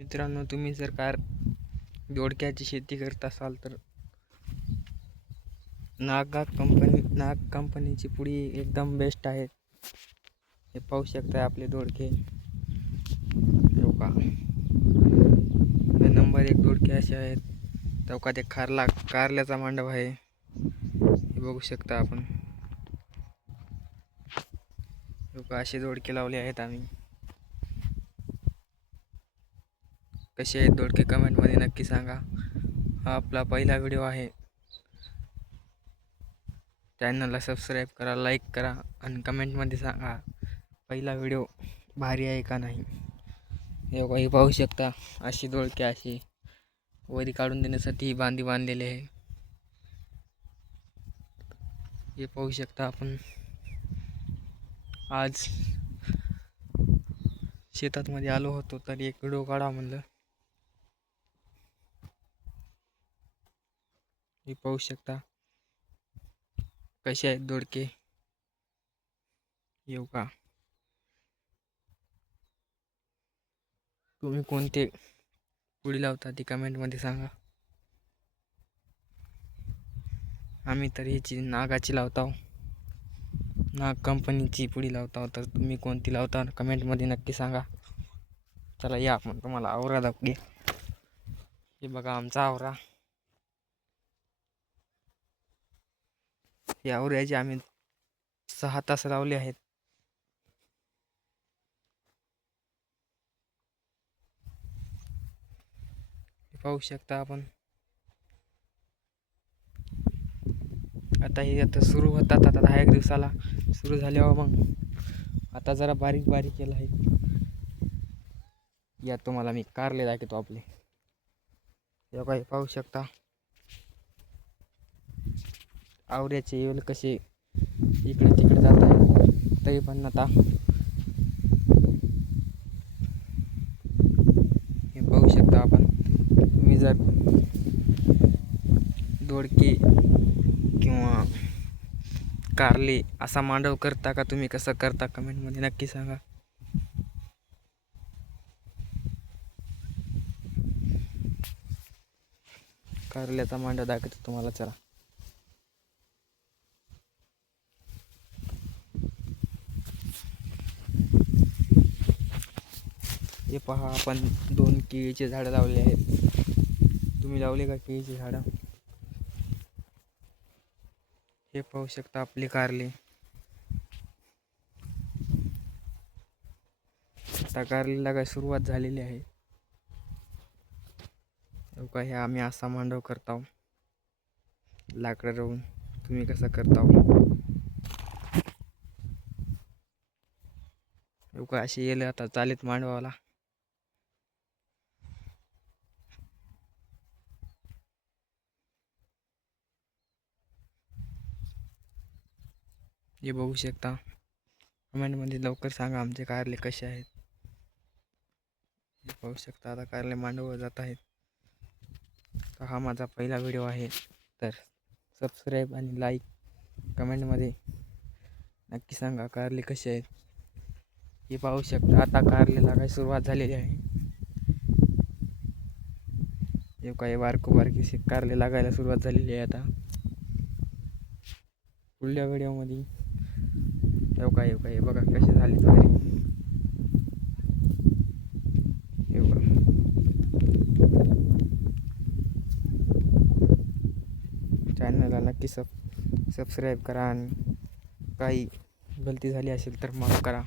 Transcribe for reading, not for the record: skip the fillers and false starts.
मित्रांनो, तुम्ही जर दोडक्याची शेती करत असाल तर नाग कंपनीची पुडी एकदम बेस्ट आहे. हे पाहू शकता आपले दोडके. हो का, हे नंबर 1 दोडके असे आहेत. तो का ते कारल्याचा मांडव आहे, हे बघू शकता आपण. हो का, असे दोडके लावले आहेत आम्ही. कसे आहेत दोडके कमेंटमध्ये नक्की सांगा. हा आपला पहिला व्हिडिओ आहे. चॅनलला सबस्क्राईब करा, लाईक करा आणि कमेंटमध्ये सांगा पहिला व्हिडिओ भारी आहे का नाही. हे काही पाहू शकता, अशी दोडके अशी वरी काढून देण्यासाठी बांधी बांधलेले आहे. हे पाहू शकता आपण. आज शेतात मध्ये आलो होतो तर एक व्हिडिओ काढा म्हणलं. हे पाहू शकता कसे आहेत दोडके. येऊ का, तुम्ही कोणते पुडी लावता ती कमेंटमध्ये सांगा. आम्ही तर ह्याची नागाची लावतो, नाग कंपनीची पुडी लावतो. तर तुम्ही कोणती लावता कमेंटमध्ये नक्की सांगा. चला या आपण तुम्हाला आवरा दाखवूया. हे बघा आमचा आवरा. या आवऱ्याचे आम्ही 6 तास लावले आहेत. पाहू शकता आपण. आता हे सुरू होतात. आता 1 दिवसाला सुरू झाल्यावर मग आता जरा बारीक बारीक केलं आहे. या तुम्हाला मी कारले दाखवतो आपले. हे काही पाहू शकता आवऱ्याचे येवल कसे इकडे तिकडे जात आहे. तरी पण आता हे पाहू शकता आपण. तुम्ही जर दोडके किंवा कारले असा मांडव करता का, तुम्ही कसं करता कमेंटमध्ये नक्की सांगा. कारल्याचा मांडव दाखवतो तुम्हाला. चला हे पहा, आपण 2 केळीचे झाडं लावले आहेत. तुम्ही लावले का केळीचे झाडं? हे पाहू शकता आपले कारले. आता कारलेला काय सुरुवात झालेली आहे. का हे आम्ही असा मांडव करताव लाकडं राहून. तुम्ही कसं करताव? का असे येले आता चालेत मांडवाला. हे बघू शकता. कमेंटमध्ये लवकर सांगा आमचे कारले कसे आहेत. हे पाहू शकता आता कारले मांडव जात आहेत. हा माझा पहिला व्हिडिओ आहे. तर सबस्क्राईब आणि लाईक कमेंटमध्ये नक्की सांगा कारले कसे आहेत. हे पाहू शकता आता कारलेला काय सुरुवात झालेली आहे. हे काही बारकी कारले लागायला सुरुवात झालेली आहे. आता पुढल्या व्हिडिओमध्ये येऊ का हे बघा कसे झाले तरी. चॅनलला नक्की सबस्क्राईब करा आणि काही गलती झाली असेल तर माफ करा.